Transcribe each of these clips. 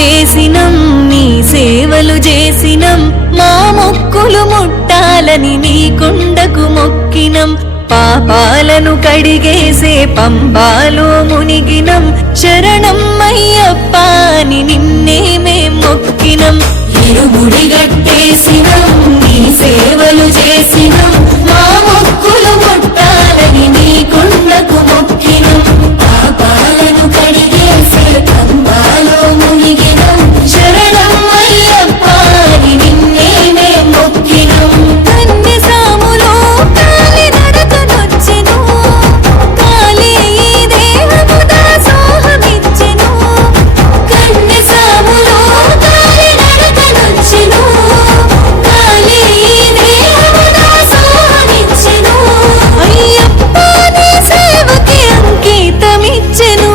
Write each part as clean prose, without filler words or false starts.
కట్టేసినం నీ సేవలు చేసినం మా మొక్కులు ముట్టాలని నీ కొండకు మొక్కినం పాపాలను కడిగేసే పంబాలో మునిగినం శరణం అయ్యప్ప అని నిన్నే మేం మొక్కినం ఇరుముడి గట్టేసినం నీ సేవలు చేసినం మా మొక్కులు ముట్టాలని నీ కొండకు మొక్కినం పాపాలను కడిగేసే పంబాలో మునిగినం శరణం అయ్యప్ప అని నిన్నే మేం మొక్కినం కన్నె సాములో కాలి నడకనొచ్చెను కాలి ఈ దేహము దాసోహమిచ్చెను కన్నె సాములో కాలి నడకనొచ్చెను కాలి ఈ దేహము దాసోహమిచ్చెను అయ్యప్ప నీ సేవకి అంకితమిచ్చెను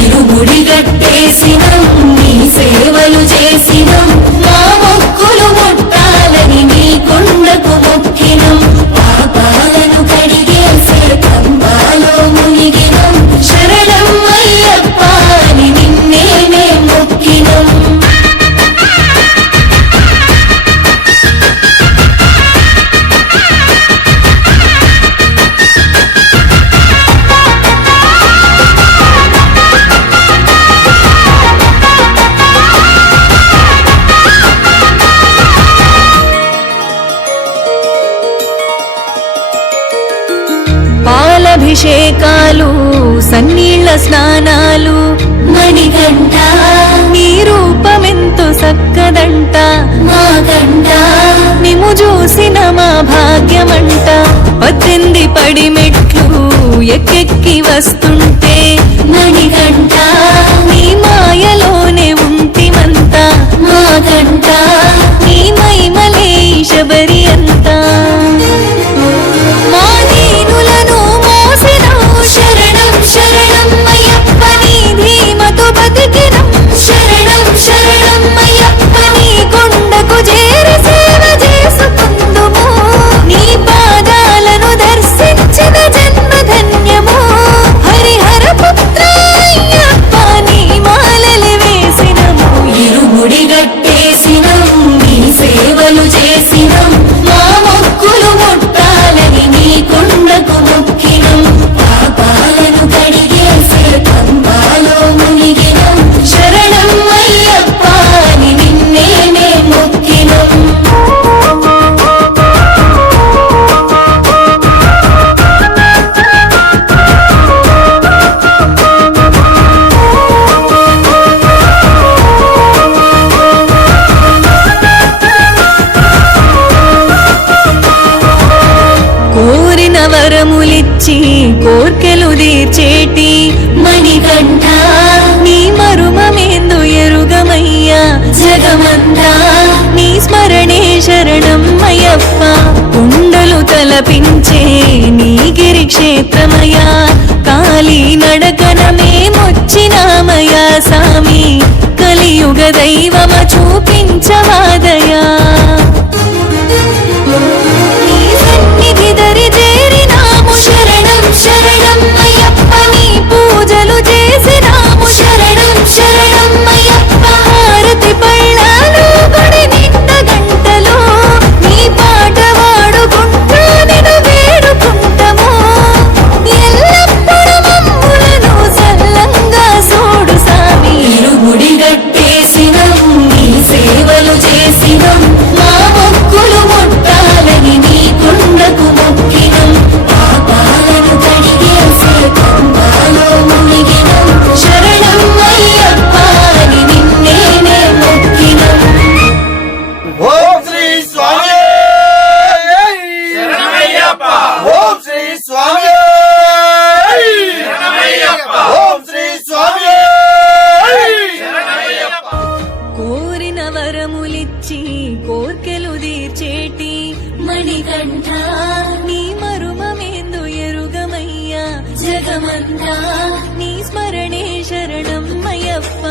ఇరుముడి గట్టేసినం నీ సేవలు చేసినం మా మొక్కులు ముట్టాలని నీ కొండకు మొక్కినం పాపాలను కడిగేసే పంబాలో మునిగినం శరణం అయ్యప్ప అని నిన్నే మేం మొక్కినం పాలభిషేకాలు సన్నీళ్ల స్నానాలు మణికంఠ నీ రూపమెంతో సక్కదంట మా కంట నిము చూసిన మా భాగ్యమంట 18 పడి మెట్లు ఎక్కెక్కి వస్తుంటే మణికంఠ నీ మాయలోనే ఉంటిమంత మా కంట నీ మహిమలే శబరి అంతా మా దీనులను మోసినావు శరణం శరణం అయ్యప్ప నీ ధీమతో బతికినం శరణం శరణం అయ్యప్ప నీ కొండకు చేరి సేవ చేసుకుందుము నీ పాదాలను దర్శించిన జన్మ ధన్యము హరిహర పుత్ర అయ్యప్ప నీ మాలలు వేసినము ఇరుముడి గట్టేసినం నీ సేవలు చేసినం మా మొక్కులు ముట్టాలని నీ కొండకు మొక్కినం పాపాలను కడిగేసే పంబాలో మునిగినం శరణం అయ్యప్ప అని నిన్నే మేం మొక్కినం కోరిన వరములిచ్చి కోర్కెలు తీర్చేటి మణికంఠ నీ మరుమమేందు ఎరుగమయ్యా జగమంతా నీ స్మరణే శరణం అయ్యప్ప కుండలు తలపించే నీ గిరి క్షేత్రమయా కాలి నడకన మేమొచ్చినామయా సామి కలియుగ దైవమ చూపించవాదయా నీ సన్నిధి దరి చేరినాము శరణం శరణం అయ్యప్ప నీ పూజలు చేసినాము శరణం శరణం అయ్యప్ప హారతి పళ్ళాలు గుడి నిండ గంటలో నీ పాట వాడుకుంటూ నిన్ను వేడుకుంటాము ఎల్లప్పుడూ మమ్ములను సల్లంగా చూడు సామి ఇరుముడి గట్టేసినం నీ సేవలు చేసినం మా మొక్కులు ముట్టాలని నీ కొండకు మొక్కినం పాపాలను కడిగేసే పంబాలో మునిగినం శరణం అయ్యప్ప అని నిన్నే మేం మొక్కినం ఓం శ్రీ స్వామి శరణమయ్యప్ప ఓం శ్రీ స్వామి శరణమయ్యప్ప ఓం శ్రీ స్వామి శరణమయ్యప్ప కోరిన వరములిచ్చి కోర్కెలు తీర్చేటి మణికంఠ నీ మరుమమేందు ఎరుగమయ్యా జగమంతా నీ స్మరణే శరణం అయ్యప్ప